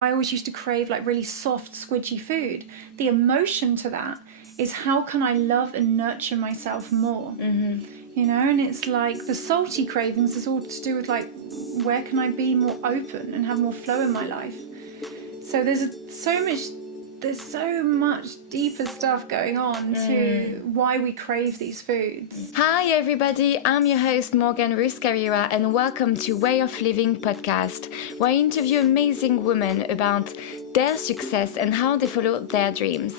I always used to crave like really soft, squidgy food. The emotion to that is how can I love and nurture myself more? You know, and it's like the salty cravings is all to do with like where can I be more open and have more flow in my life. So there's so much deeper stuff going on to why we crave these foods. Hi everybody, I'm your host Morgan Ruscarira and welcome to Way of Living Podcast, where I interview amazing women about their success and how they follow their dreams.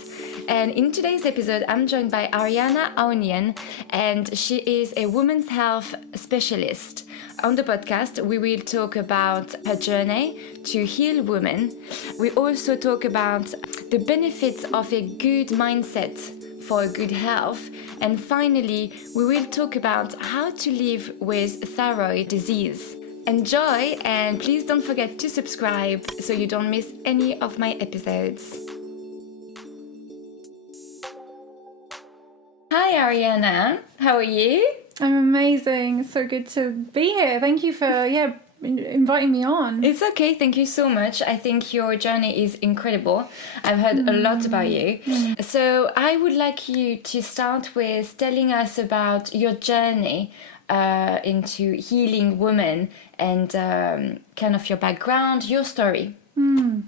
And in today's episode, I'm joined by Arianna Aunon, and she is a women's health specialist. On the podcast, we will talk about her journey to heal women. We also talk about the benefits of a good mindset for good health. And finally, we will talk about how to live with thyroid disease. Enjoy, and please don't forget to subscribe so you don't miss any of my episodes. Hi Arianna, how are you? I'm amazing. So good to be here. Thank you for inviting me on. It's okay, thank you so much. I think your journey is incredible. I've heard a lot about you. So I would like you to start with telling us about your journey into healing women and kind of your background, your story.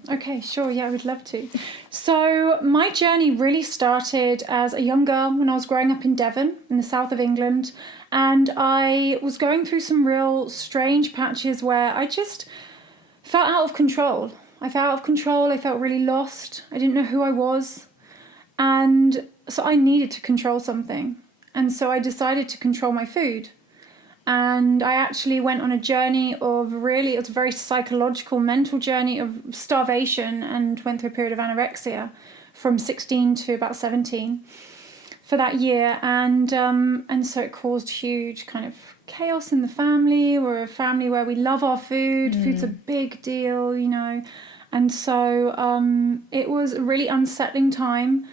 Okay, sure. Yeah, I would love to. So my journey really started as a young girl when I was growing up in Devon in the south of England. And I was going through some real strange patches where I just felt out of control. I felt really lost. I didn't know who I was. And so I needed to control something. And so I decided to control my food. And I actually went on a journey of it was a very psychological, mental journey of starvation, and went through a period of anorexia from 16 to about 17 for that year. And so it caused huge kind of chaos in the family. We're a family where we love our food. Food's a big deal, you know. And so it was a really unsettling time.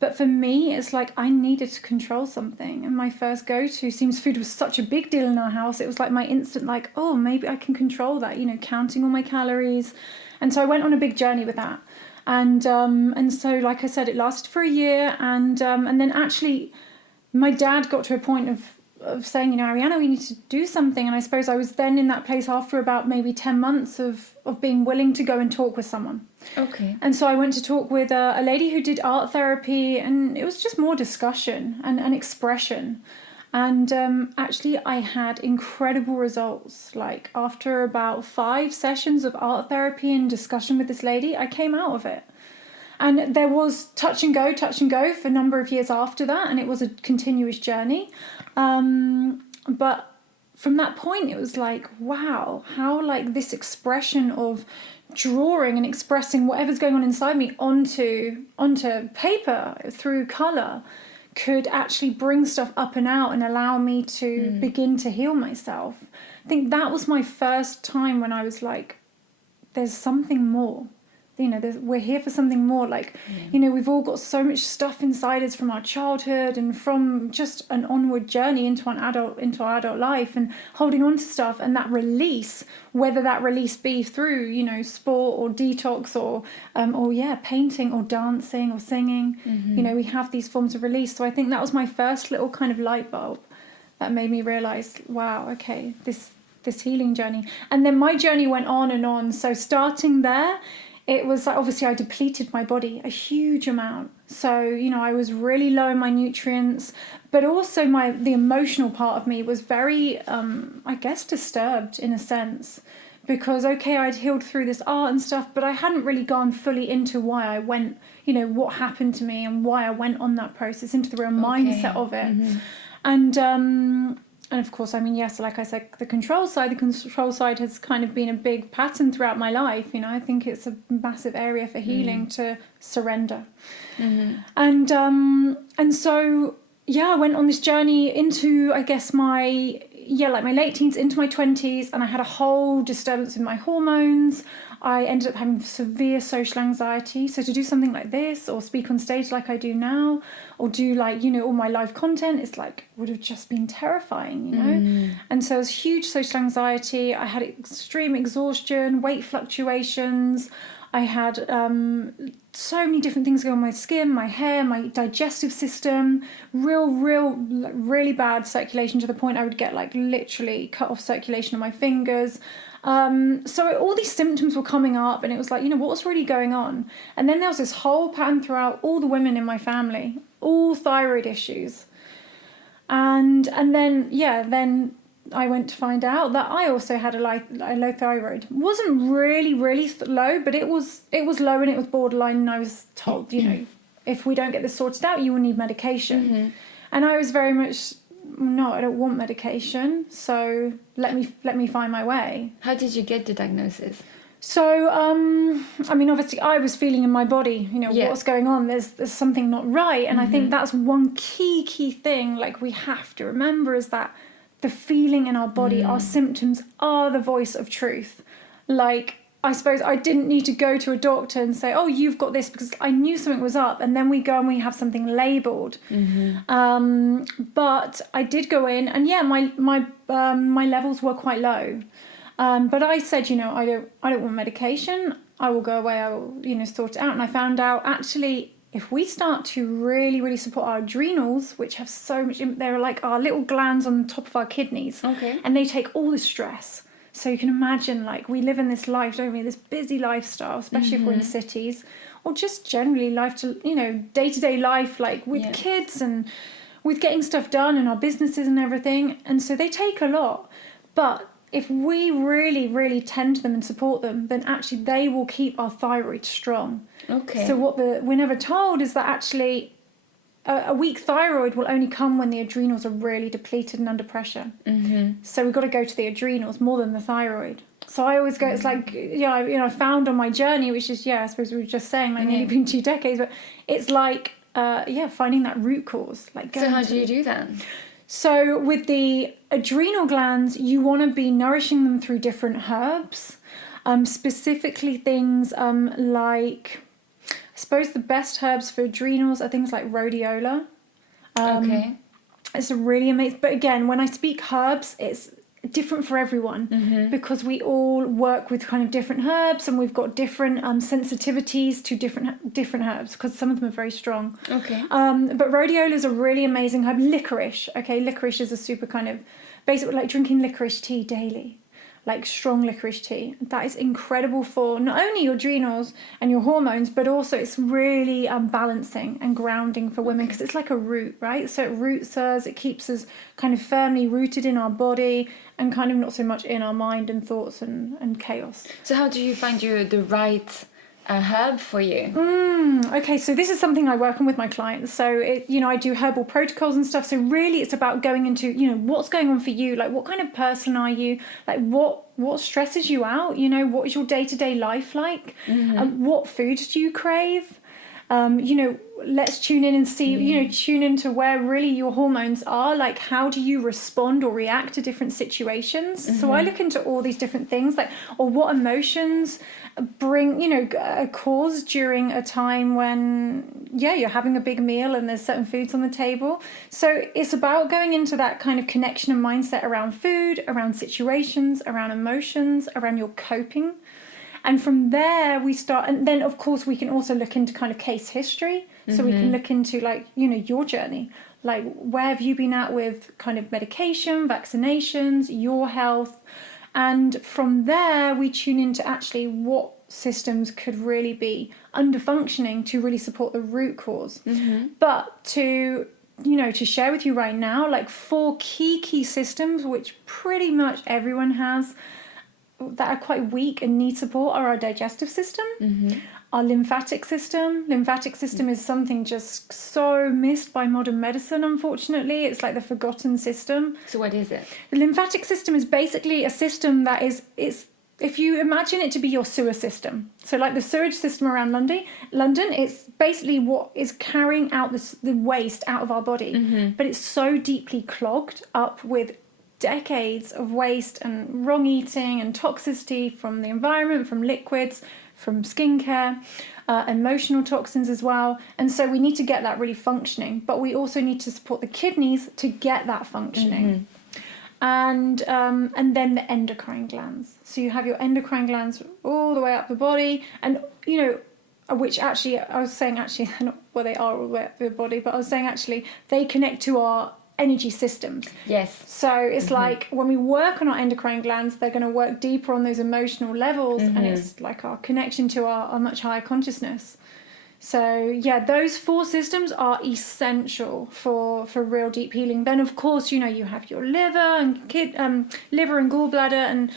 But for me, it's like I needed to control something. And my first go-to, seems food was such a big deal in our house. It was like my instant like, oh, maybe I can control that, you know, counting all my calories. And so I went on a big journey with that. And so, like I said, it lasted for a year. And then actually my dad got to a point of saying, you know, Arianna, we need to do something. And I suppose I was then in that place after about maybe 10 months of being willing to go and talk with someone. Okay. And so I went to talk with a lady who did art therapy, and it was just more discussion and expression. And actually I had incredible results. Like after about 5 sessions of art therapy and discussion with this lady, I came out of it. And there was touch and go for a number of years after that, and it was a continuous journey. But from that point, it was like, wow, how like this expression of drawing and expressing whatever's going on inside me onto paper through colour could actually bring stuff up and out and allow me to begin to heal myself. I think that was my first time when I was like, there's something more. You know, we're here for something more. Like, you know, we've all got so much stuff inside us from our childhood and from just an onward journey into our adult life, and holding on to stuff, and that release, whether that release be through, you know, sport or detox or painting or dancing or singing. You know, we have these forms of release. So I think that was my first little kind of light bulb that made me realize, wow, okay, this healing journey. And then my journey went on and on. So starting there, it was like, obviously I depleted my body a huge amount. So, you know, I was really low in my nutrients, but also the emotional part of me was very, I guess, disturbed in a sense, because, okay, I'd healed through this art and stuff, but I hadn't really gone fully into why I went, you know, what happened to me and why I went on that process, into the real mindset of it. And of course, I mean, yes, like I said, the control side has kind of been a big pattern throughout my life. You know, I think it's a massive area for healing to surrender. And so, yeah, I went on this journey into, I guess, my late teens into my 20s, and I had a whole disturbance with my hormones. I ended up having severe social anxiety. So to do something like this, or speak on stage like I do now, or do like, you know, all my live content, it's like, would have just been terrifying, you know? And so it was huge social anxiety. I had extreme exhaustion, weight fluctuations. I had so many different things going on with my skin, my hair, my digestive system, really bad circulation to the point I would get like literally cut off circulation on my fingers. So all these symptoms were coming up and it was like, what was really going on? And then there was this whole pattern throughout all the women in my family, all thyroid issues. And then I went to find out that I also had a low thyroid. It wasn't really low, but it was low and it was borderline. And I was told, if we don't get this sorted out, you will need medication. Mm-hmm. And I was very much, no, I don't want medication. So let me find my way. How did you get the diagnosis? So, obviously I was feeling in my body, what's going on? There's something not right. And I think that's one key thing, like we have to remember is that the feeling in our body, our symptoms are the voice of truth. Like, I suppose I didn't need to go to a doctor and say, oh, you've got this, because I knew something was up. And then we go and we have something labelled. Mm-hmm. But I did go in and my levels were quite low. But I said, I don't want medication. I will go away. I will, sort it out. And I found out actually, if we start to really support our adrenals, which have so much, they're like our little glands on the top of our kidneys. Okay. And they take all the stress. So you can imagine, like, we live in this life, don't we? This busy lifestyle, especially if we're in cities, or just generally life to, day-to-day life, like with kids and with getting stuff done and our businesses and everything. And so they take a lot. But if we really tend to them and support them, then actually they will keep our thyroid strong. Okay. So what we're never told is that actually a weak thyroid will only come when the adrenals are really depleted and under pressure. Mm-hmm. So we've got to go to the adrenals more than the thyroid. So I always go, it's like, I found on my journey, which is, I suppose we were just saying, like nearly been 2 decades, but it's like, finding that root cause. Like, so how do you do that? So with the adrenal glands, you want to be nourishing them through different herbs, specifically things like, I suppose the best herbs for adrenals are things like rhodiola. Okay. It's a really amazing, but again, when I speak herbs, it's different for everyone because we all work with kind of different herbs and we've got different sensitivities to different herbs because some of them are very strong. Okay. But rhodiola is a really amazing herb. Licorice. Okay, licorice is a super kind of basically like drinking licorice tea daily. Like strong licorice tea. That is incredible for not only your adrenals and your hormones, but also it's really balancing and grounding for women because it's like a root, right? So it roots us, it keeps us kind of firmly rooted in our body and kind of not so much in our mind and thoughts and chaos. So how do you find the right herb for you? Okay, so this is something I work on with my clients. So, I do herbal protocols and stuff. So really it's about going into, what's going on for you? Like, what kind of person are you? Like, what stresses you out? What is your day-to-day life like? What foods do you crave? Let's tune in and see, tune into where really your hormones are. Like, how do you respond or react to different situations? So I look into all these different things, like, or what emotions bring, a cause during a time when, you're having a big meal and there's certain foods on the table. So it's about going into that kind of connection and mindset around food, around situations, around emotions, around your coping. And from there we start, and then of course we can also look into kind of case history. So we can look into like, your journey, like where have you been at with kind of medication, vaccinations, your health. And from there we tune into actually what systems could really be under functioning to really support the root cause. But to share with you right now, like 4 key systems, which pretty much everyone has, that are quite weak and need support are our digestive system, our lymphatic system. Lymphatic system is something just so missed by modern medicine, unfortunately. It's like the forgotten system. So what is it? The lymphatic system is basically a system that is if you imagine it to be your sewer system. So like the sewage system around London, it's basically what is carrying out the waste out of our body. But it's so deeply clogged up with decades of waste and wrong eating and toxicity from the environment, from liquids, from skincare, emotional toxins as well. And so we need to get that really functioning, but we also need to support the kidneys to get that functioning. and then the endocrine glands. So you have your endocrine glands all the way up the body, and which actually I was saying actually not, well, they are all the way up the body, but I was saying actually they connect to our energy systems. Yes. So it's like when we work on our endocrine glands, they're going to work deeper on those emotional levels, and it's like our connection to our much higher consciousness. So yeah, those 4 systems are essential for real deep healing. Then of course, you have your liver and gallbladder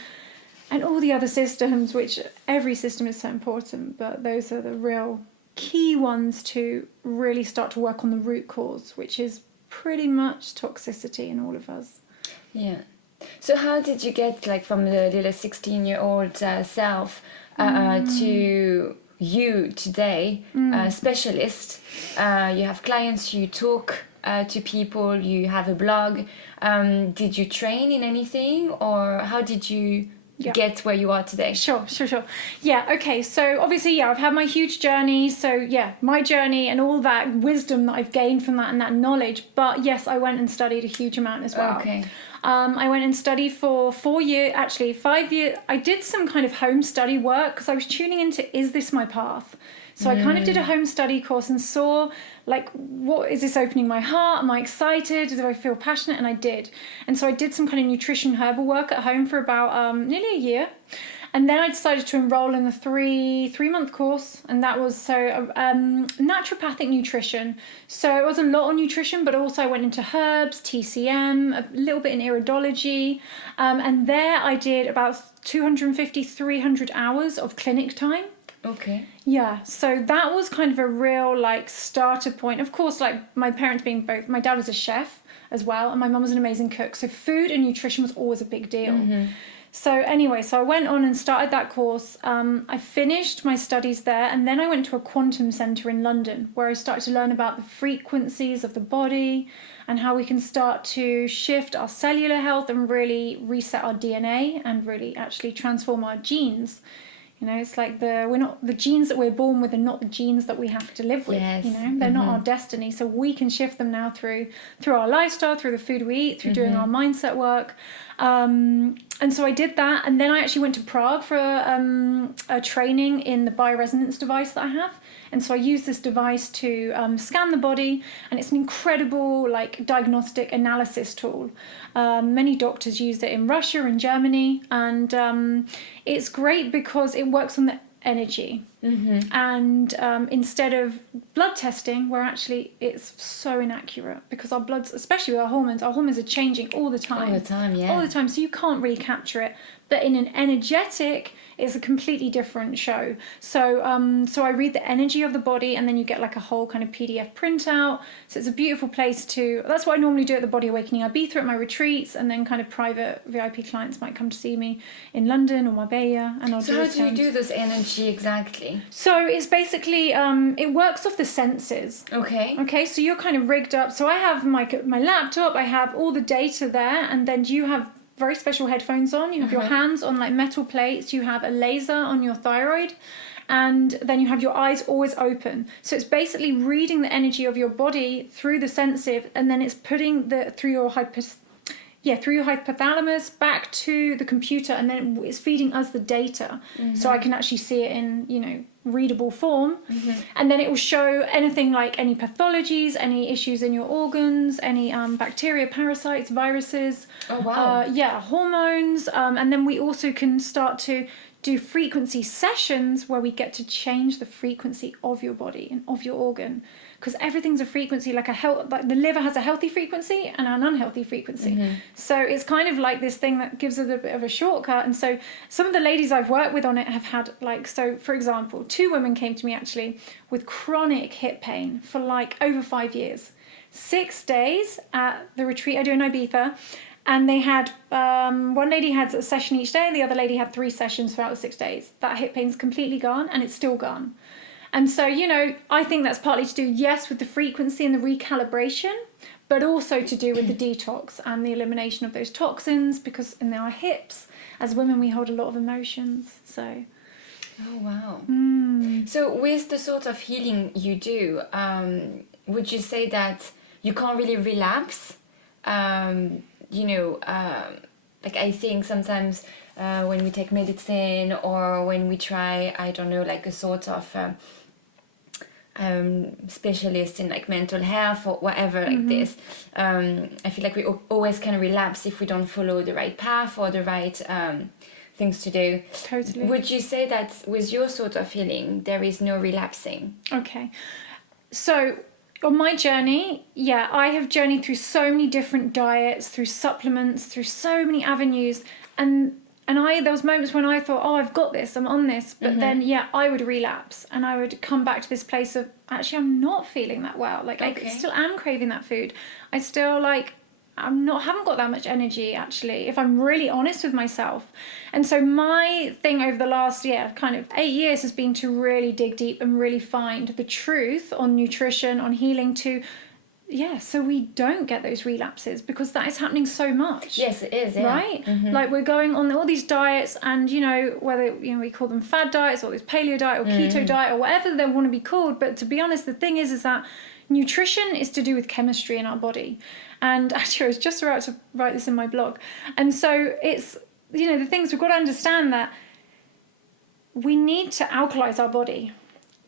and all the other systems, which every system is so important, but those are the real key ones to really start to work on the root cause, which is pretty much toxicity in all of us. Yeah. So how did you get like from the little 16-year-old self to you today, specialist? You have clients, you talk to people, you have a blog. Did you train in anything, or how did you get where you are today? Sure. Yeah, okay, so obviously, I've had my huge journey. So yeah, my journey and all that wisdom that I've gained from that and that knowledge. But yes, I went and studied a huge amount as well. Okay. I went and studied for 4 years, actually 5 years. I did some kind of home study work because I was tuning into, is this my path? So I kind of did a home study course and saw, like, what is this opening my heart? Am I excited? Do I feel passionate? And I did. And so I did some kind of nutrition herbal work at home for about nearly a year. And then I decided to enroll in the three-month course, and that was naturopathic nutrition. So it was a lot on nutrition, but also I went into herbs, TCM, a little bit in iridology, and there I did about 250, 300 hours of clinic time. Okay. Yeah, so that was kind of a real starter point. Of course, my parents being both, my dad was a chef as well, and my mum was an amazing cook. So food and nutrition was always a big deal. So anyway, so I went on and started that course. I finished my studies there, and then I went to a quantum centre in London where I started to learn about the frequencies of the body and how we can start to shift our cellular health and really reset our DNA and really actually transform our genes. It's like the genes that we're born with are not the genes that we have to live with. Yes. They're not our destiny. So we can shift them now through our lifestyle, through the food we eat, through doing our mindset work. And so I did that, and then I actually went to Prague for a training in the bioresonance device that I have. And so I use this device to scan the body, and it's an incredible diagnostic analysis tool. Many doctors use it in Russia and Germany, and it's great because it works on the energy. And instead of blood testing, where actually it's so inaccurate because our bloods, especially with our hormones are changing all the time. All the time, yeah. All the time, so you can't really capture it. But in an energetic, it's a completely different show. So I read the energy of the body, and then you get a whole kind of PDF printout. So it's a beautiful place that's what I normally do at the Body Awakening Ibiza at my retreats, and then kind of private VIP clients might come to see me in London or Marbella. And So how do you do this energy exactly? So it's basically, it works off the senses. Okay, so you're kind of rigged up. So I have my laptop, I have all the data there, and then you have very special headphones on. You have your hands on metal plates. You have a laser on your thyroid, and then you have your eyes always open. So it's basically reading the energy of your body through the sensitive, and then it's putting through your hypothalamus back to the computer, and then it's feeding us the data. So I can actually see it in readable form, and then it will show anything like any pathologies, any issues in your organs, any bacteria, parasites, viruses. Oh wow. Hormones, and then we also can start to do frequency sessions where we get to change the frequency of your body and of your organ, because everything's a frequency. The liver has a healthy frequency and an unhealthy frequency. So it's kind of like this thing that gives it a bit of a shortcut. And so some of the ladies I've worked with on it have had so for example, 2 women came to me actually with chronic hip pain for over 5 years. 6 days at the retreat I do in Ibiza, and they had one lady had a session each day, and the other lady had 3 sessions throughout the 6 days. That hip pain's completely gone, and it's still gone. And so, I think that's partly to do, yes, with the frequency and the recalibration, but also to do with the detox and the elimination of those toxins, because in our hips, as women, we hold a lot of emotions. So. Oh, wow. So with the sort of healing you do, would you say that you can't really relapse? like I think sometimes when we take medicine or when we try, I don't know, like a sort of specialist in like mental health or whatever like this, I feel like we always kind of relapse if we don't follow the right path or the right things to do. Totally. Would you say that with your sort of healing there is no relapsing? Okay, so on my journey, I have journeyed through so many different diets, through supplements, through so many avenues, and there was moments when I thought, oh, I've got this, I'm on this, but then I would relapse and I would come back to this place of actually I'm not feeling that well. Like I still am craving that food. I still haven't got that much energy actually, if I'm really honest with myself. And so my thing over the last kind of 8 years has been to really dig deep and really find the truth on nutrition, on healing, so we don't get those relapses, because that is happening so much. Yes, it is, right? Like we're going on all these diets, and whether we call them fad diets or this paleo diet or keto diet or whatever they want to be called, but to be honest, the thing is that nutrition is to do with chemistry in our body. And actually I was just about to write this in my blog, and so it's the things we've got to understand, that we need to alkalize our body.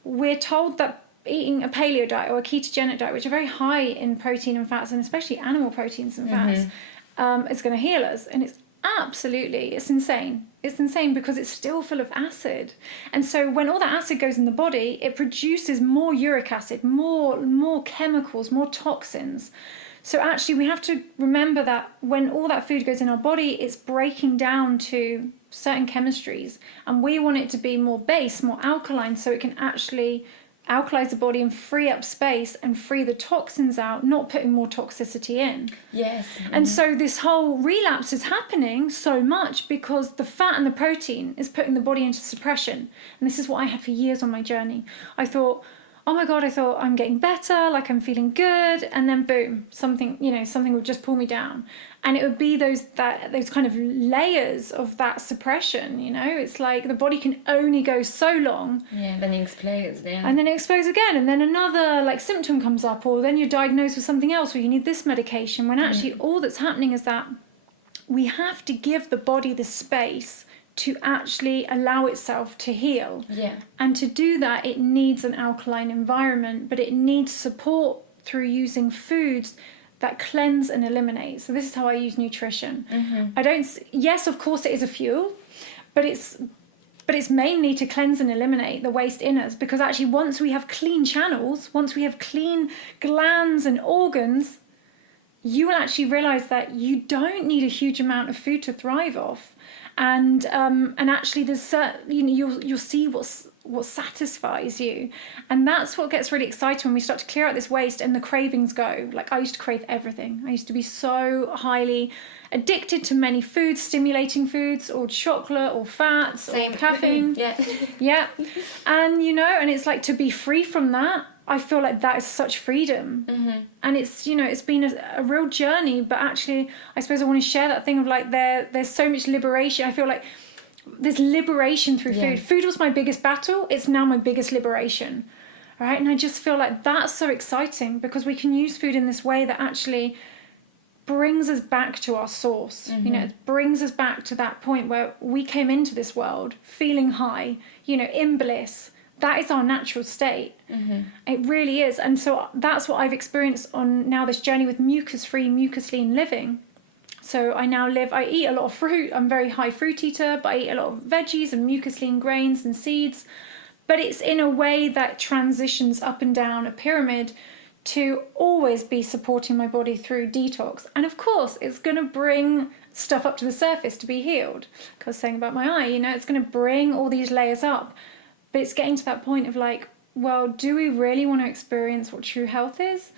We're told that eating a paleo diet or a ketogenic diet, which are very high in protein and fats, and especially animal proteins and fats, is going to heal us. And it's insane. It's insane because it's still full of acid. And so when all that acid goes in the body, it produces more uric acid, more chemicals, more toxins. So actually we have to remember that when all that food goes in our body, it's breaking down to certain chemistries, and we want it to be more base, more alkaline, so it can actually alkalize the body and free up space and free the toxins out, not putting more toxicity in. Yes. And so this whole relapse is happening so much because the fat and the protein is putting the body into suppression. And this is what I had for years on my journey. I thought, oh my God, I'm getting better, like I'm feeling good, and then boom, something would just pull me down. And it would be those kind of layers of that suppression, it's like the body can only go so long. Yeah, then it explodes, And then it explodes again, and then another symptom comes up, or then you're diagnosed with something else, or you need this medication, when actually all that's happening is that we have to give the body the space to actually allow itself to heal. Yeah. And to do that, it needs an alkaline environment, but it needs support through using foods that cleanse and eliminate. So this is how I use nutrition. Yes, of course it is a fuel, but it's mainly to cleanse and eliminate the waste in us, because actually once we have clean channels, once we have clean glands and organs, you will actually realize that you don't need a huge amount of food to thrive off. And actually there's you'll see what satisfies you, and that's what gets really exciting when we start to clear out this waste and the cravings go. Like I used to crave everything. I used to be so highly addicted to many foods, stimulating foods, or chocolate, or fats, or caffeine. Yeah. And and it's like, to be free from that, I feel like that is such freedom. And it's it's been a real journey, but actually I suppose I want to share that thing of like there's so much liberation. I feel like there's liberation through food. Food was my biggest battle. It's now my biggest liberation. All right. And I just feel like that's so exciting, because we can use food in this way that actually brings us back to our source. It brings us back to that point where we came into this world feeling high, in bliss. That is our natural state. It really is. And so that's what I've experienced on now this journey with mucus-free, mucus-lean living. So I eat a lot of fruit. I'm a very high fruit eater, but I eat a lot of veggies and mucus-lean grains and seeds. But it's in a way that transitions up and down a pyramid to always be supporting my body through detox. And of course, it's going to bring stuff up to the surface to be healed. Like I was saying about my eye, it's going to bring all these layers up. But it's getting to that point of like, well, do we really want to experience what true health is?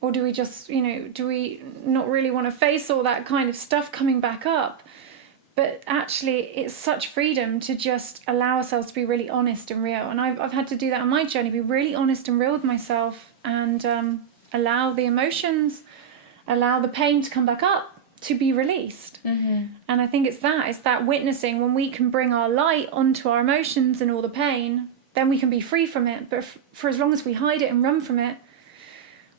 Or do we just, do we not really want to face all that kind of stuff coming back up? But actually, it's such freedom to just allow ourselves to be really honest and real. And I've had to do that on my journey, be really honest and real with myself, and allow the emotions, allow the pain to come back up, to be released. And I think it's that witnessing. When we can bring our light onto our emotions and all the pain, then we can be free from it. But for as long as we hide it and run from it,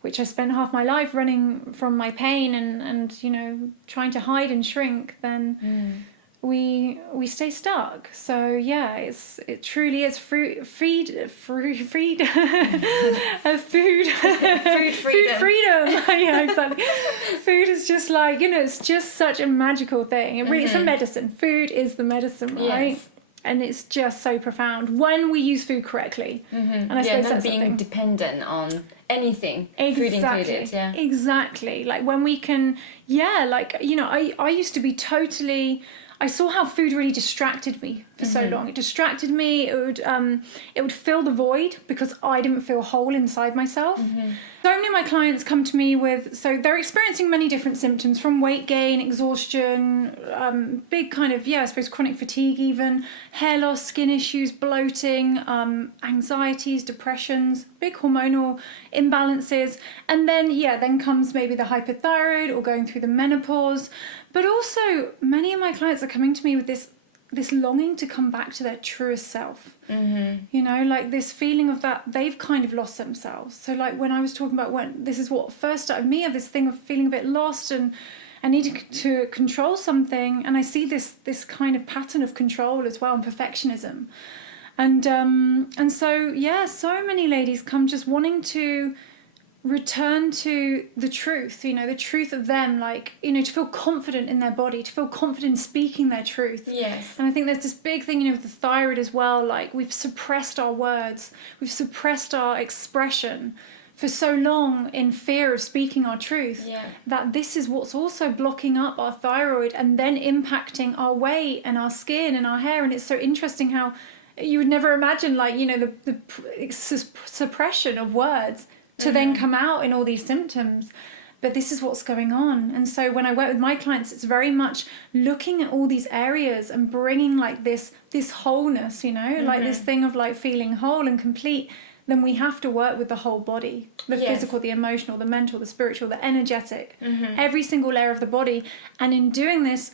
which I spent half my life running from my pain and you know, trying to hide and shrink, then we stay stuck. So yeah, it truly is food freedom. Food freedom. Yeah, exactly. Food is just like, you know, it's just such a magical thing. It really, it's a medicine. Food is the medicine, right? Yes. And it's just so profound when we use food correctly. And I suppose not that's being something. dependent on anything, food Exactly. included. Yeah. Exactly. Like when we can, like, you know, I used to be totally. I saw how food really distracted me for so long. It distracted me. It would fill the void because I didn't feel whole inside myself. So many of my clients come to me so they're experiencing many different symptoms, from weight gain, exhaustion, big kind of, I suppose chronic fatigue even, hair loss, skin issues, bloating, anxieties, depressions, big hormonal imbalances. And then comes maybe the hypothyroid or going through the menopause. But also, many of my clients are coming to me with this longing to come back to their truest self. You know, like this feeling of that they've kind of lost themselves. So like when I was talking about this is what first started me, of this thing of feeling a bit lost and needing to control something. And I see this kind of pattern of control as well, and perfectionism. And so, so many ladies come just wanting to return to the truth, you know, the truth of them, like, you know, to feel confident in their body, to feel confident in speaking their truth. Yes. And I think there's this big thing, you know, with the thyroid as well, like we've suppressed our words, we've suppressed our expression for so long in fear of speaking our truth, that this is what's also blocking up our thyroid and then impacting our weight and our skin and our hair. And it's so interesting how you would never imagine, like, you know, the suppression of words to then come out in all these symptoms. But this is what's going on. And so when I work with my clients, it's very much looking at all these areas and bringing like this wholeness, you know, like this thing of like feeling whole and complete. Then we have to work with the whole body, the physical, the emotional, the mental, the spiritual, the energetic, every single layer of the body. And in doing this,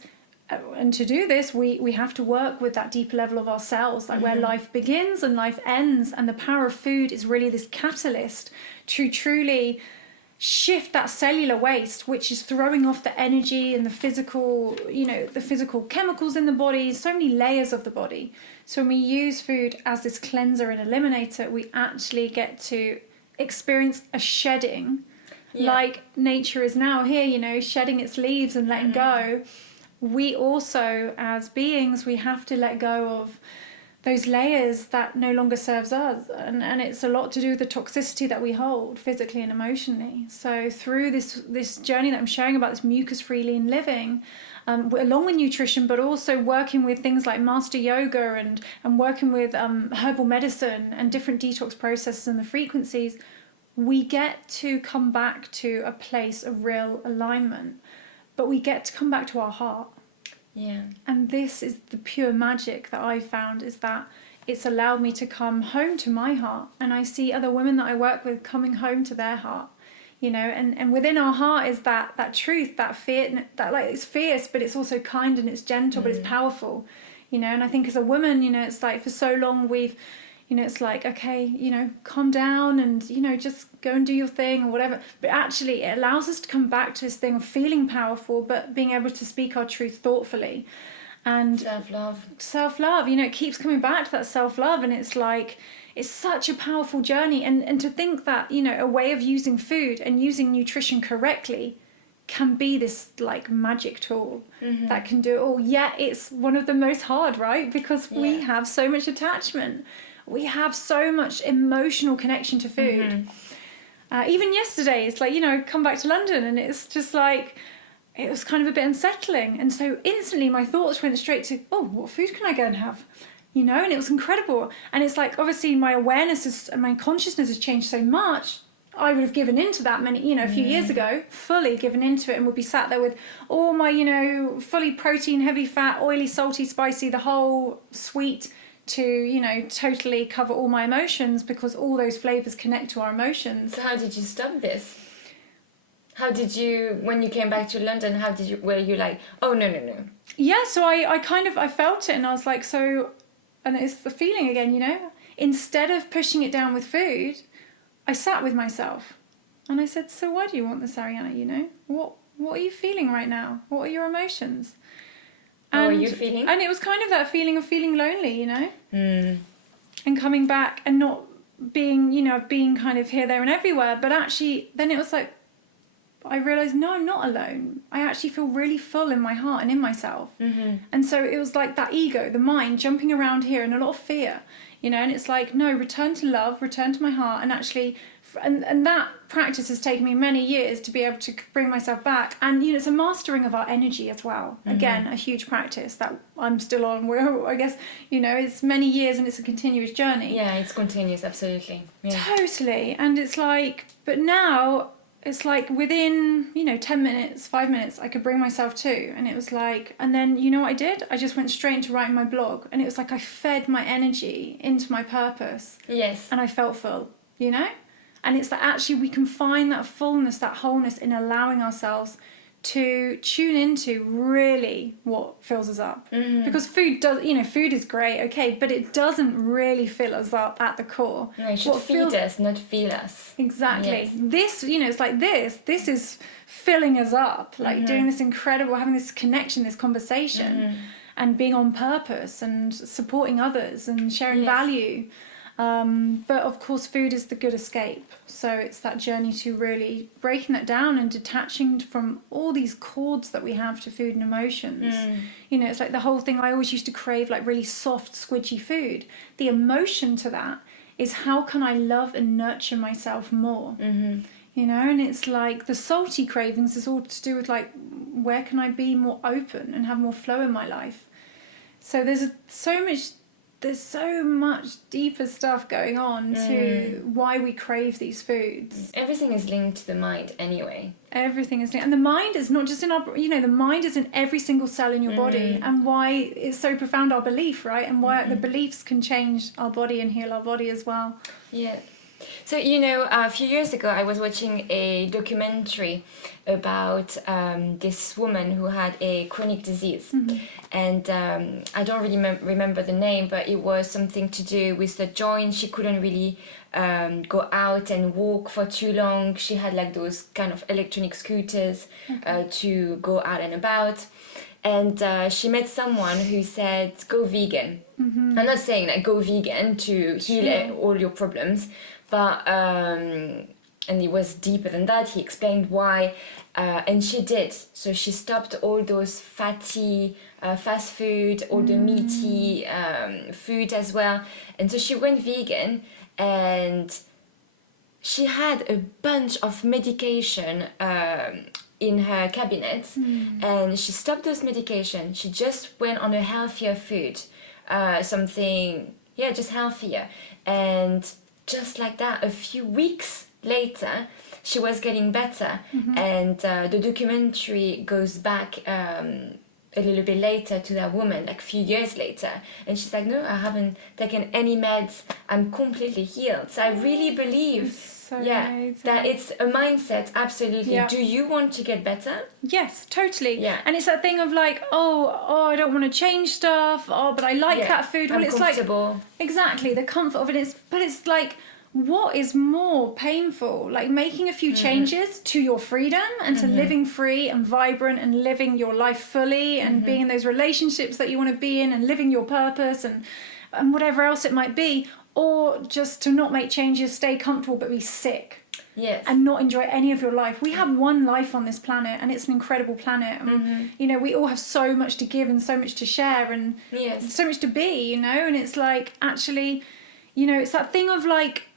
and to do this, we have to work with that deeper level of ourselves, like where life begins and life ends. And the power of food is really this catalyst to truly shift that cellular waste, which is throwing off the energy and the physical, you know, the physical chemicals in the body, so many layers of the body. So when we use food as this cleanser and eliminator, we actually get to experience a shedding, like nature is now here, you know, shedding its leaves and letting go. We also, as beings, we have to let go of those layers that no longer serves us, and it's a lot to do with the toxicity that we hold physically and emotionally. So through this journey that I'm sharing about, this mucus-free lean living, along with nutrition, but also working with things like master yoga and working with herbal medicine and different detox processes and the frequencies, we get to come back to a place of real alignment. But we get to come back to our heart. Yeah. And this is the pure magic that I found, is that it's allowed me to come home to my heart. And I see other women that I work with coming home to their heart, you know, and within our heart is that truth, that fear, that like it's fierce, but it's also kind and it's gentle, but it's powerful, you know. And I think as a woman, you know, it's like for so long we've, you know, it's like, okay, you know, calm down and, you know, just go and do your thing or whatever. But actually it allows us to come back to this thing of feeling powerful, but being able to speak our truth thoughtfully. And self-love, you know, it keeps coming back to that self-love. And it's like, it's such a powerful journey. And to think that, you know, a way of using food and using nutrition correctly can be this like magic tool that can do it all. Yet it's one of the most hard, right? Because we have so much attachment. We have so much emotional connection to food. Even yesterday, it's like, you know, come back to London and it's just like, it was kind of a bit unsettling. And so instantly my thoughts went straight to, oh, what food can I go and have? You know, and it was incredible. And it's like, obviously my awareness and my consciousness has changed so much. I would have given into that a few years ago, fully given into it, and would be sat there with all my, you know, fully protein, heavy fat, oily, salty, spicy, the whole sweet, to, you know, totally cover all my emotions, because all those flavors connect to our emotions. So how did you stop this? How did you, when you came back to London, were you like, oh, no? Yeah, so I felt it, and I was like, so, and it's the feeling again, you know, instead of pushing it down with food, I sat with myself And I said, so why do you want this, Arianna? You know, what are you feeling right now? What are your emotions? How are you feeling? And it was kind of that feeling of feeling lonely, you know? Mm. And coming back and not being, you know, being kind of here, there and everywhere. But actually, then it was like, I realised, no, I'm not alone. I actually feel really full in my heart and in myself. Mm-hmm. And so it was like that ego, the mind jumping around here and a lot of fear, you know, and it's like, no, return to love, return to my heart. And actually, and that practice has taken me many years to be able to bring myself back. And, you know, it's a mastering of our energy as well. Mm-hmm. Again, a huge practice that I'm still on. Where I guess, you know, it's many years and it's a continuous journey. Yeah, it's continuous, absolutely. Yeah. Totally. And it's like, but now it's like within, you know, 10 minutes, 5 minutes, I could bring myself to. And it was like, and then, you know what I did? I just went straight into writing my blog. And it was like I fed my energy into my purpose. Yes. And I felt full, you know? And it's that actually we can find that fullness, that wholeness in allowing ourselves to tune into really what fills us up. Mm-hmm. Because food does, you know, food is great, okay, but it doesn't really fill us up at the core. No, it should feed us, not feel us. Exactly. Yes. This, you know, it's like this is filling us up, like mm-hmm. doing this incredible, having this connection, this conversation, mm-hmm. and being on purpose and supporting others and sharing value. But of course food is the good escape, so it's that journey to really breaking that down and detaching from all these cords that we have to food and emotions. You know, it's like the whole thing, I always used to crave like really soft squidgy food. The emotion to that is how can I love and nurture myself more. You know, and it's like the salty cravings is all to do with like where can I be more open and have more flow in my life. So there's so much deeper stuff going on to why we crave these foods. Everything is linked to the mind anyway. Everything is linked. And the mind is not just in our, you know, the mind is in every single cell in your body, and why it's so profound, our belief, right? And why the beliefs can change our body and heal our body as well. Yeah. So, you know, a few years ago, I was watching a documentary about this woman who had a chronic disease. And I don't really remember the name, but it was something to do with the joint. She couldn't really go out and walk for too long. She had like those kind of electronic scooters to go out and about. And she met someone who said, go vegan. I'm not saying that go vegan to heal all your problems, but and it was deeper than that. He explained why, and she did. So she stopped all those fatty fast food, all the meaty food as well. And so she went vegan, and she had a bunch of medication in her cabinet, and she stopped those medications. She just went on a healthier food, something, just healthier. And just like that, a few weeks later, she was getting better. And the documentary goes back a little bit later to that woman, like a few years later. And she's like, no, I haven't taken any meds. I'm completely healed. So I really believe that it's a mindset, absolutely. Yeah. Do you want to get better? Yes, totally. Yeah. And it's that thing of like, oh, I don't want to change stuff. Oh, but I like that food. Well, it's like exactly the comfort of it. But it's like, what is more painful? Like making a few changes to your freedom and to living free and vibrant and living your life fully and being in those relationships that you want to be in and living your purpose and whatever else it might be, or just to not make changes, stay comfortable but be sick. Yes. And not enjoy any of your life. We have one life on this planet, and it's an incredible planet. And, you know, we all have so much to give and so much to share and so much to be, you know. And it's like, actually, you know, it's that thing of like,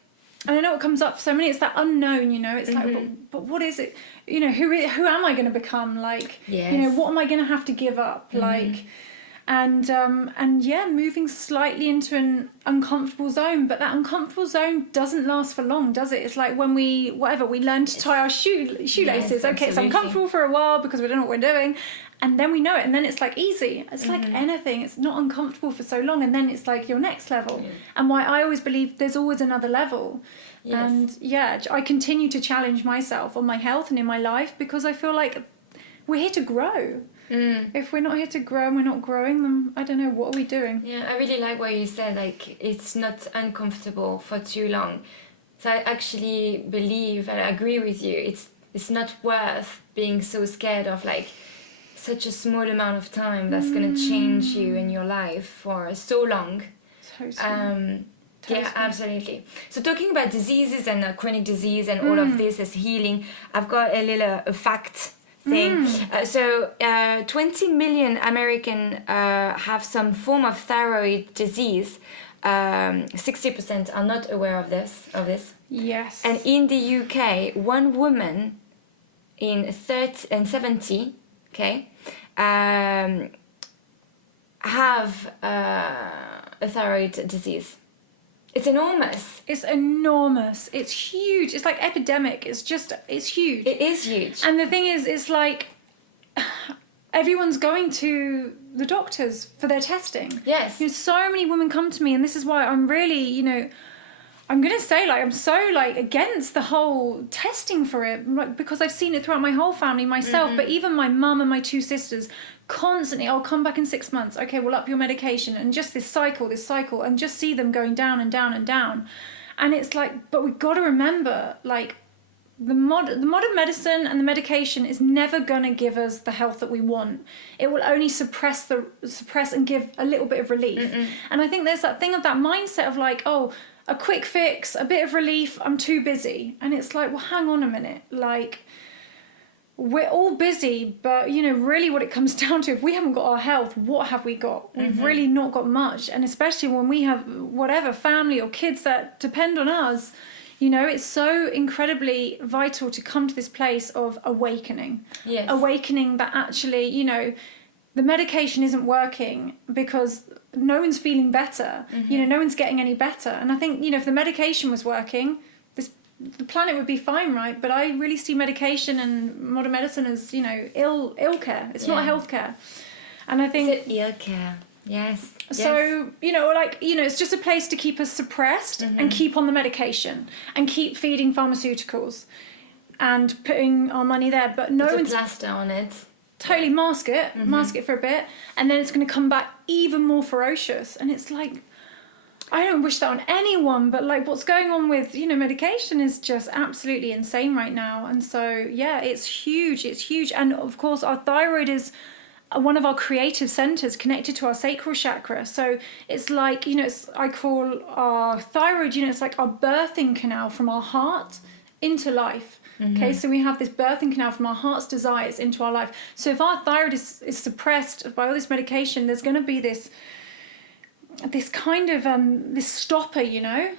and I know it comes up for so many, it's that unknown, you know. It's like, but what is it? You know, who am I going to become? Like, you know, what am I going to have to give up? Like, and moving slightly into an uncomfortable zone, but that uncomfortable zone doesn't last for long, does it? It's like when we learn to tie our shoelaces. Okay, it's uncomfortable for a while because we don't know what we're doing, and then we know it, and then it's like easy. It's like anything, it's not uncomfortable for so long, and then it's like your next level. And why I always believe there's always another level. And I continue to challenge myself on my health and in my life, because I feel like we're here to grow. If we're not here to grow and we're not growing, then I don't know, what are we doing? Yeah, I really like what you said, like it's not uncomfortable for too long. So I actually believe and I agree with you. It's not worth being so scared of like such a small amount of time that's going to change you in your life for so long. Totally. Yeah, absolutely. So talking about diseases and chronic disease and all of this as healing, I've got a little fact thing. 20 million American have some form of thyroid disease. 60% are not aware of this. Yes. And in the UK, one woman in 30 and 70, okay, have a thyroid disease. It's enormous. It's enormous. It's huge. It's like epidemic. It's huge. It is huge. And the thing is, it's like everyone's going to the doctors for their testing. Yes. So many women come to me, and this is why I'm really, I'm going to say, like, I'm so, like, against the whole testing for it, like, because I've seen it throughout my whole family, myself, but even my mum and my two sisters, constantly, I'll come back in 6 months, okay, we'll up your medication, and just this cycle, and just see them going down and down and down. And it's like, but we've got to remember, like, the modern medicine and the medication is never going to give us the health that we want. It will only suppress and give a little bit of relief. And I think there's that thing of that mindset of like, oh, a quick fix, a bit of relief, I'm too busy. And it's like, well, hang on a minute. Like, we're all busy, but, really what it comes down to, if we haven't got our health, what have we got? We've really not got much. And especially when we have whatever, family or kids that depend on us, it's so incredibly vital to come to this place of awakening. Yes. Awakening that actually, the medication isn't working because no one's feeling better. No one's getting any better. And I think, if the medication was working, the planet would be fine, right? But I really see medication and modern medicine as, ill care. It's not healthcare. And I think... Is it ill care? Yes. So, it's just a place to keep us suppressed and keep on the medication and keep feeding pharmaceuticals and putting our money there. But no one's... a plaster on it. Totally mask it for a bit, and then it's going to come back even more ferocious. And it's like, I don't wish that on anyone, but like what's going on with, medication is just absolutely insane right now. And so, yeah, it's huge. And of course, our thyroid is one of our creative centers connected to our sacral chakra. So it's like, I call our thyroid, it's like our birthing canal from our heart into life. Okay, so we have this birthing canal from our heart's desires into our life. So if our thyroid is suppressed by all this medication, there's going to be this kind of this stopper,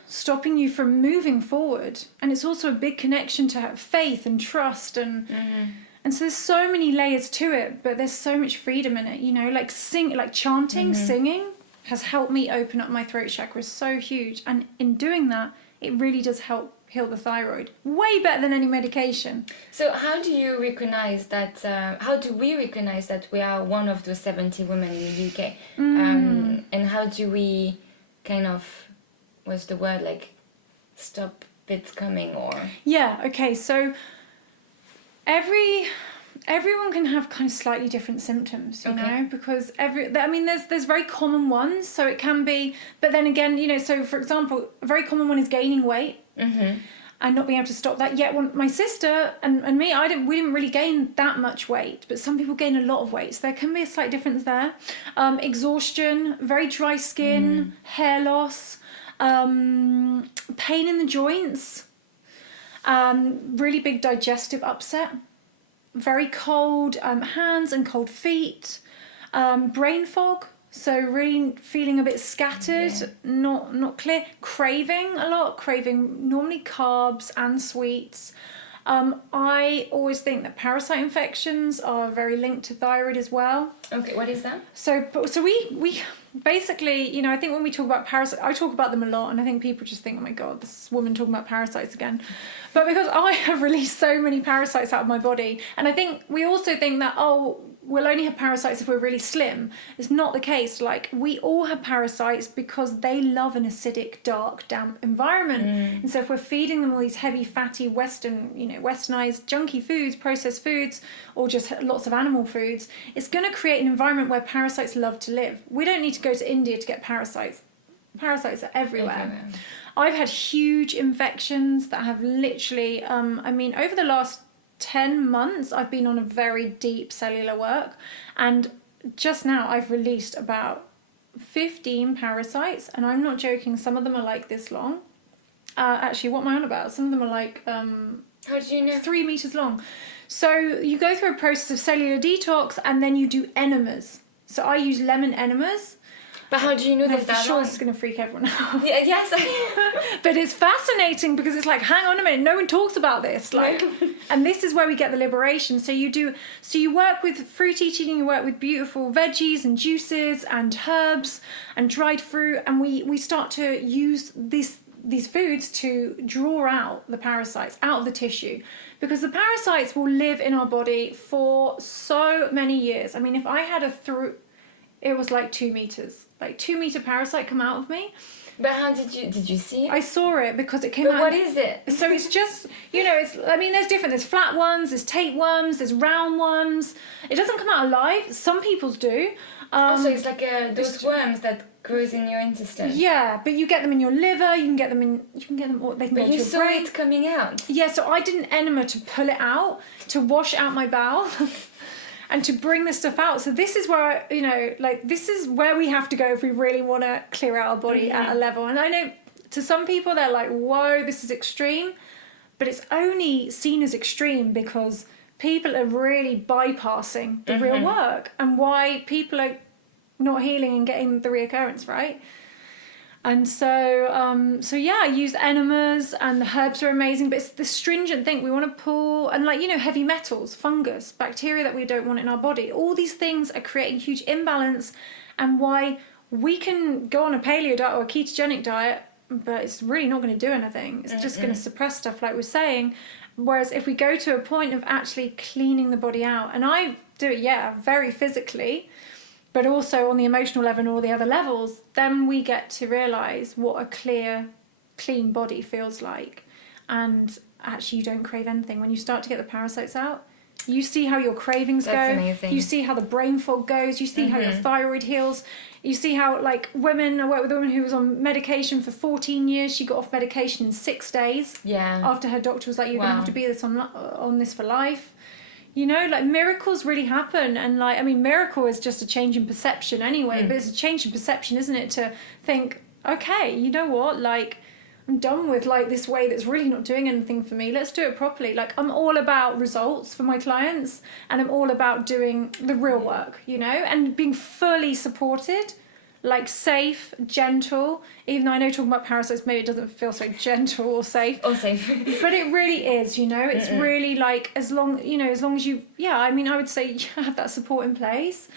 stopping you from moving forward. And it's also a big connection to have faith and trust and so there's so many layers to it, but there's so much freedom in it, like chanting, singing has helped me open up my throat chakra. It's so huge. And in doing that, it really does help heal the thyroid way better than any medication. So how do you recognize that, how do we recognize that we are one of those 70 women in the UK? And how do we kind of, what's the word, like stop it coming or... Yeah, okay, so everyone can have kind of slightly different symptoms, you know, because there's very common ones, so it can be, but then again, so for example, a very common one is gaining weight and not being able to stop that. Yet when my sister and me, we didn't really gain that much weight, but some people gain a lot of weight, so there can be a slight difference there. Exhaustion, very dry skin, hair loss, pain in the joints, really big digestive upset, very cold hands and cold feet, brain fog, so really feeling a bit scattered, not clear, craving normally carbs and sweets. I always think that parasite infections are very linked to thyroid as well. Okay, what is that? So we basically, I think when we talk about parasites, I talk about them a lot, and I think people just think, oh my God, this woman talking about parasites again. But because I have released so many parasites out of my body, and I think we also think that, we'll only have parasites if we're really slim. It's not the case. Like, we all have parasites because they love an acidic, dark, damp environment. And so if we're feeding them all these heavy, fatty, westernized, junky foods, processed foods, or just lots of animal foods, it's going to create an environment where parasites love to live. We don't need to go to India to get parasites. Parasites are everywhere. I've had huge infections that have literally, over the last 10 months, I've been on a very deep cellular work. And just now I've released about 15 parasites. And I'm not joking, some of them are like this long. Actually, what am I on about? Some of them are like how do you know? 3 meters long. So you go through a process of cellular detox and then you do enemas. So I use lemon enemas. But how do you know No, that for sure it's going to freak everyone out. Yeah, yes. But it's fascinating because it's like, hang on a minute, no one talks about this. Like, and this is where we get the liberation. So you work with fruit eating, you work with beautiful veggies and juices and herbs and dried fruit, and we start to use these foods to draw out the parasites out of the tissue, because the parasites will live in our body for so many years. I mean, if I had it was like 2 meters, like 2 meter parasite come out of me. But how did you see it? I saw it because it came but out. What is it? So it's just, there's different. There's flat ones, there's tapeworms, there's round ones. It doesn't come out alive. Some people's do. So it's like those worms that grows in your intestines. Yeah, but you get them in your liver. You can get them in. You can get them. They can but go to you your saw brain. it coming out. Yeah, so I did an enema to pull it out, to wash out my bowel, and to bring the stuff out. So this is where this is where we have to go if we really want to clear out our body at a level. And I know to some people they're like, "Whoa, this is extreme," but it's only seen as extreme because people are really bypassing the real work and why people are not healing and getting the reoccurrence, right? And so I use enemas, and the herbs are amazing, but it's the stringent thing. We want to pull, and heavy metals, fungus, bacteria that we don't want in our body. All these things are creating huge imbalance, and why we can go on a paleo diet or a ketogenic diet, but it's really not going to do anything. It's just going to suppress stuff like we're saying. Whereas if we go to a point of actually cleaning the body out, and I do it, very physically, but also on the emotional level and all the other levels, then we get to realise what a clear, clean body feels like. And actually you don't crave anything. When you start to get the parasites out, you see how your cravings go. Amazing. You see how the brain fog goes. You see how your thyroid heals. You see how, I work with a woman who was on medication for 14 years. She got off medication in 6 days. Yeah. After her doctor was like, you're going to have to be on this for life. Miracles really happen. And miracle is just a change in perception anyway. But it's a change in perception, isn't it? To think, okay, you know what? I'm done with this way that's really not doing anything for me. Let's do it properly. I'm all about results for my clients, and I'm all about doing the real work, and being fully supported, safe, gentle. Even though I know talking about parasites, maybe it doesn't feel so gentle or safe. Or safe. But it really is, It's really as long as you, I would say you have that support in place.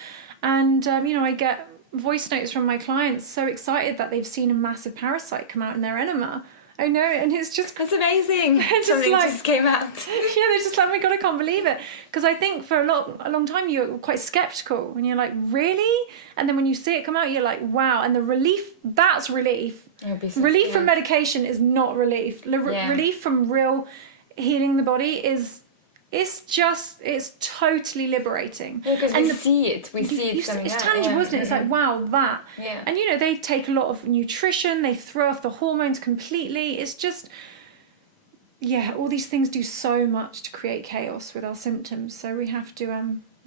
And, I get voice notes from my clients so excited that they've seen a massive parasite come out in their enema. I know, and it's just... That's amazing. Something just came out. Yeah, they're just like, oh my God, I can't believe it. Because I think for a long time you're quite sceptical. And you're like, really? And then when you see it come out, you're like, wow. And the relief, that's relief. Relief from medication is not relief. Relief from real healing the body it's totally liberating. Yeah, because we see it coming it's out. tangible, isn't it? It's like, wow, that. Yeah. And they take a lot of nutrition, they throw off the hormones completely. It's just, all these things do so much to create chaos with our symptoms. So we have to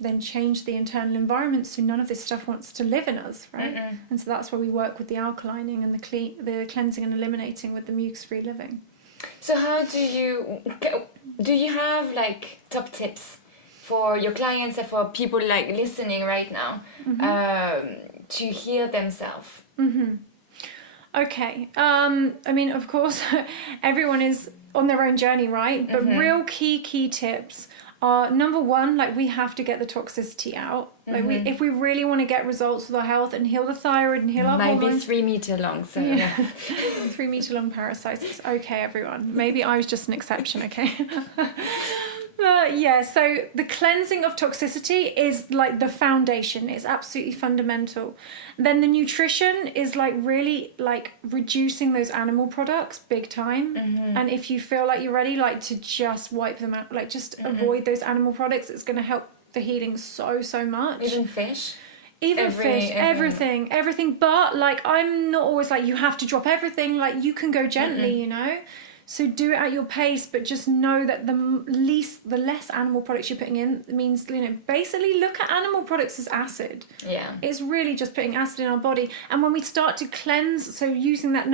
then change the internal environment so none of this stuff wants to live in us, right? And so that's where we work with the alkalining and the cleansing and eliminating with the mucus-free living. So how do you have top tips for your clients and for people listening right now to heal themselves? Okay. Of course, everyone is on their own journey, right? But real key tips are, number one, we have to get the toxicity out. If we really want to get results with our health and heal the thyroid and heal our hormones. Might be 3 meter long, so 3 meter long parasites. It's okay, everyone. Maybe I was just an exception, okay? So the cleansing of toxicity is the foundation. It's absolutely fundamental. Then the nutrition is really reducing those animal products big time. And if you feel like you're ready, to just wipe them out, avoid those animal products. It's going to help the healing so much. Even fish? Even fish, everything. But like, I'm not always like, you have to drop everything. Like, you can go gently, you know. So do it at your pace, but just know that the less animal products you're putting in means, you know, basically look at animal products as acid. Yeah. It's really just putting acid in our body. And when we start to cleanse, so using that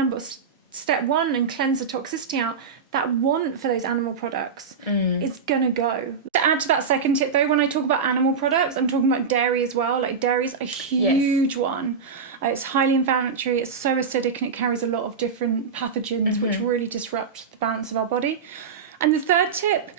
step 1 and cleanse the toxicity out, that want for those animal products is gonna go. To add to that second tip though, when I talk about animal products, I'm talking about dairy as well. Like, dairy's a huge one. It's highly inflammatory, it's so acidic, and it carries a lot of different pathogens which really disrupt the balance of our body. And the third tip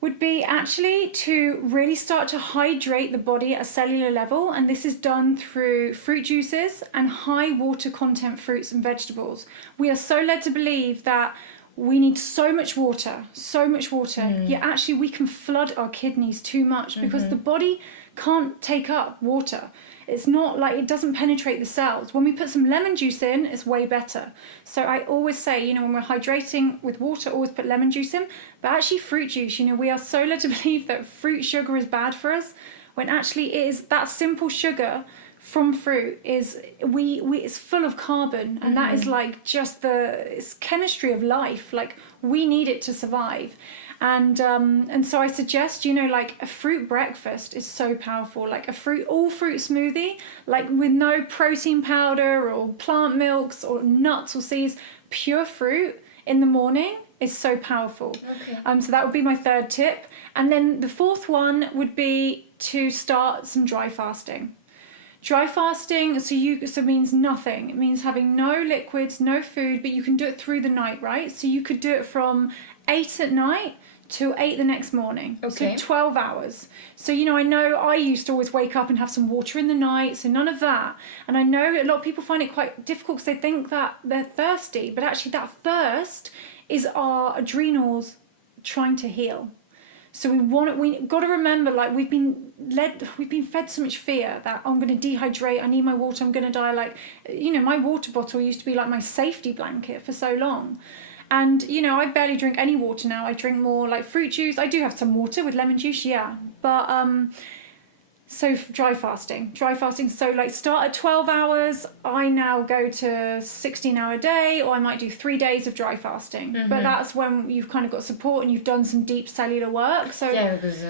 would be actually to really start to hydrate the body at a cellular level, and this is done through fruit juices and high water content fruits and vegetables. We are so led to believe that we need so much water, yet actually we can flood our kidneys too much because the body can't take up water. It's not like, it doesn't penetrate the cells. When we put some lemon juice in, it's way better. So I always say, you know, when we're hydrating with water, always put lemon juice in. But actually fruit juice, you know, we are so led to believe that fruit sugar is bad for us, when actually it is that simple sugar from fruit is, it's full of carbon, and that is like just it's chemistry of life. Like, we need it to survive. And so I suggest, you know, like a fruit breakfast is so powerful. Like all fruit smoothie, like with no protein powder or plant milks or nuts or seeds, pure fruit in the morning is so powerful. Okay. So that would be my third tip. And then the fourth one would be to start some dry fasting. Dry fasting, so means nothing. It means having no liquids, no food, but you can do it through the night, right? So you could do it from 8 at night till 8 the next morning. Okay. So 12 hours. So, you know I used to always wake up and have some water in the night, so none of that. And I know a lot of people find it quite difficult because they think that they're thirsty, but actually that thirst is our adrenals trying to heal. So we got to remember, like, we've been fed so much fear that I'm going to dehydrate, I need my water, I'm going to die. Like, you know, my water bottle used to be like my safety blanket for so long. And, you know, I barely drink any water now. I drink more like fruit juice. I do have some water with lemon juice, yeah. But, so dry fasting. So like, start at 12 hours. I now go to 16-hour day, or I might do 3 days of dry fasting. But that's when you've kind of got support and you've done some deep cellular work. So yeah, because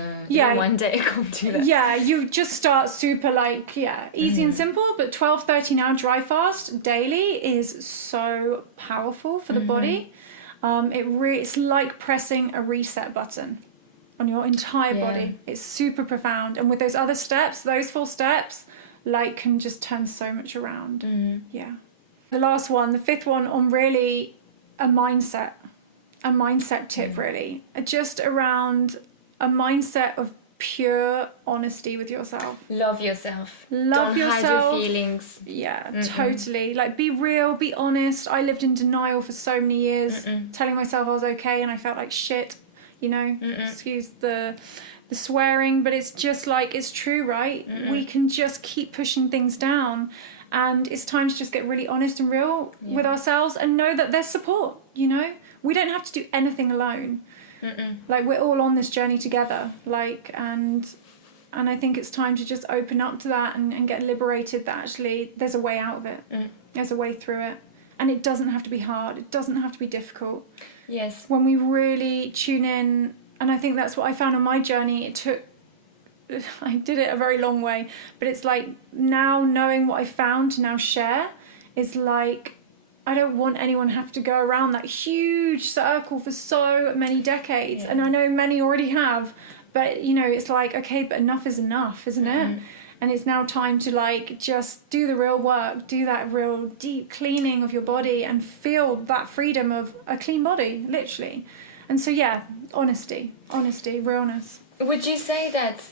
one day I can't do that. Yeah, you just start super like, easy and simple. But 12, 13-hour dry fast daily is so powerful for the body. It's like pressing a reset button on your entire body. It's super profound. And with those other steps, those 4 steps, like, can just turn so much around. Yeah. The last one, the 5th one, on really a mindset tip, really. Just around a mindset of pure honesty with yourself. Love yourself. Don't hide your feelings. Yeah, totally. Like, be real, be honest. I lived in denial for so many years, telling myself I was okay, and I felt like shit, you know. Excuse the swearing, but it's just like, it's true, right? We can just keep pushing things down, and it's time to just get really honest and real with ourselves, and know that there's support, you know. We don't have to do anything alone. Like, we're all on this journey together, like, and I think it's time to just open up to that and get liberated that actually there's a way out of it. There's a way through it, and it doesn't have to be hard, it doesn't have to be difficult. Yes. When we really tune in, and I think that's what I found on my journey. I did it a very long way, but it's like, now knowing what I found to now share is like, I don't want anyone have to go around that huge circle for so many decades. And I know many already have, but, you know, it's like, okay, but enough is enough, isn't it? And it's now time to, like, just do the real work, do that real deep cleaning of your body, and feel that freedom of a clean body, literally. And so, yeah, honesty, realness. Would you say that,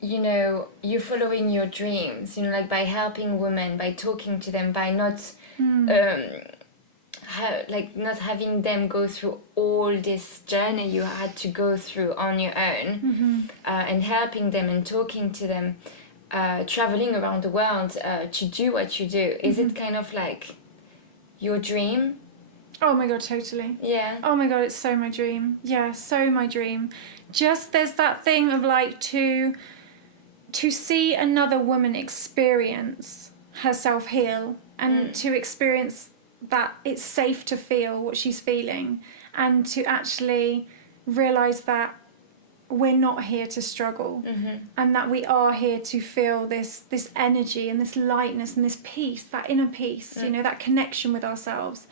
you know, you're following your dreams, you know, like by helping women, by talking to them, by not not having them go through all this journey you had to go through on your own, and helping them and talking to them, traveling around the world to do what you do? Is it kind of like your dream? Oh my God, totally. Yeah. Oh my God, it's so my dream. Yeah, so my dream. Just, there's that thing of like, to to see another woman experience herself heal and to experience that it's safe to feel what she's feeling, and to actually realize that we're not here to struggle, and that we are here to feel this energy and this lightness and this peace, that inner peace, you know, that connection with ourselves.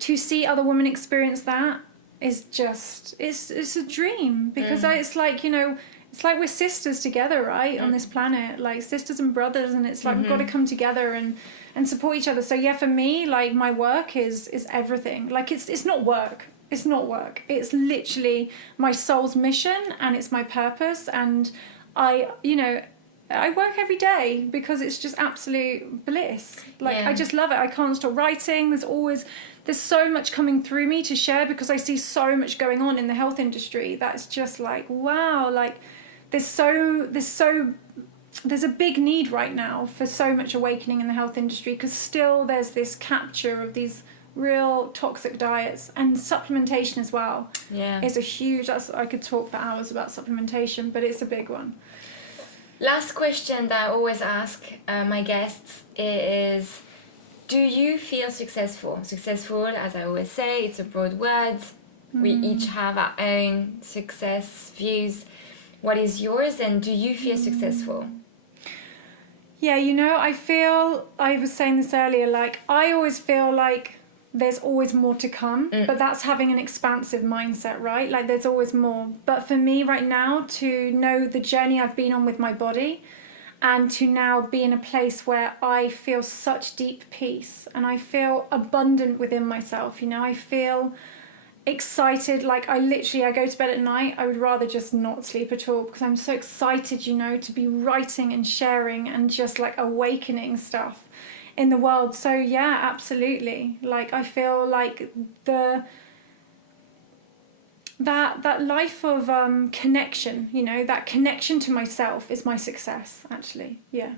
To see other women experience that is just, it's a dream, because it's like, you know, it's like we're sisters together, right, on this planet, like sisters and brothers, and it's like we've got to come together and support each other. So yeah, for me, like my work is everything. Like it's not work. It's not work. It's literally my soul's mission, and it's my purpose. And I work every day because it's just absolute bliss. Like I just love it. I can't stop writing. There's so much coming through me to share, because I see so much going on in the health industry that's just like, wow, like there's a big need right now for so much awakening in the health industry, because still there's this capture of these real toxic diets, and supplementation as well is a huge, I could talk for hours about supplementation, but it's a big one. Last question that I always ask my guests is, do you feel successful? Successful, as I always say, it's a broad word. We each have our own success views. What is yours, and do you feel successful? Yeah, you know, I was saying this earlier, like I always feel like there's always more to come, but that's having an expansive mindset, right? Like there's always more. But for me right now, to know the journey I've been on with my body, and to now be in a place where I feel such deep peace, and I feel abundant within myself, you know, I feel excited. Like I go to bed at night, I would rather just not sleep at all, because I'm so excited, you know, to be writing and sharing and just like awakening stuff in the world. So yeah, absolutely. Like I feel like that life of connection, you know, that connection to myself is my success, actually. Yeah,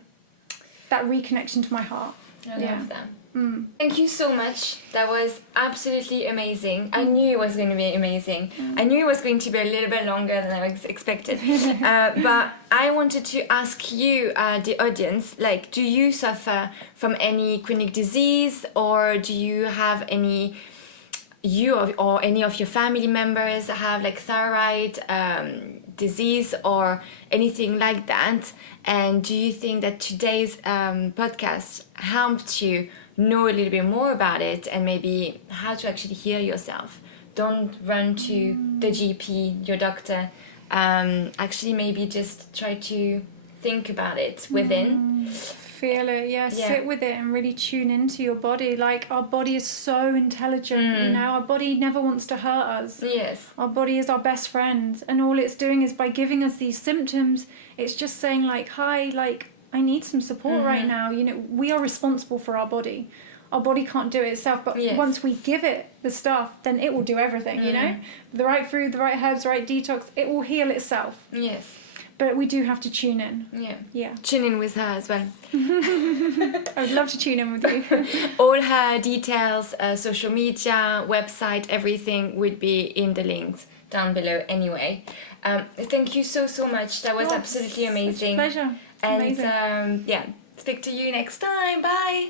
that reconnection to my heart. I love that. Thank you so much. That was absolutely amazing. I knew it was going to be amazing. I knew it was going to be a little bit longer than I expected. But I wanted to ask you, the audience, like, do you suffer from any chronic disease, or do you have any, or any of your family members have like thyroid disease or anything like that? And do you think that today's podcast helped you know a little bit more about it, and maybe how to actually heal yourself? Don't run to the GP, your doctor. Actually, maybe just try to think about it within. Feel it, yeah. Sit with it and really tune into your body. Like our body is so intelligent, you know, our body never wants to hurt us. Yes. Our body is our best friend, and all it's doing is by giving us these symptoms, it's just saying like, hi, like I need some support right now. You know, we are responsible for our body. Our body can't do it itself, but once we give it the stuff, then it will do everything, you know? The right food, the right herbs, the right detox, it will heal itself. Yes. But we do have to tune in. Yeah. Tune in with her as well. I would love to tune in with you. All her details, social media, website, everything would be in the links down below anyway. Thank you so much. That was absolutely amazing. Such a pleasure. And speak to you next time. Bye.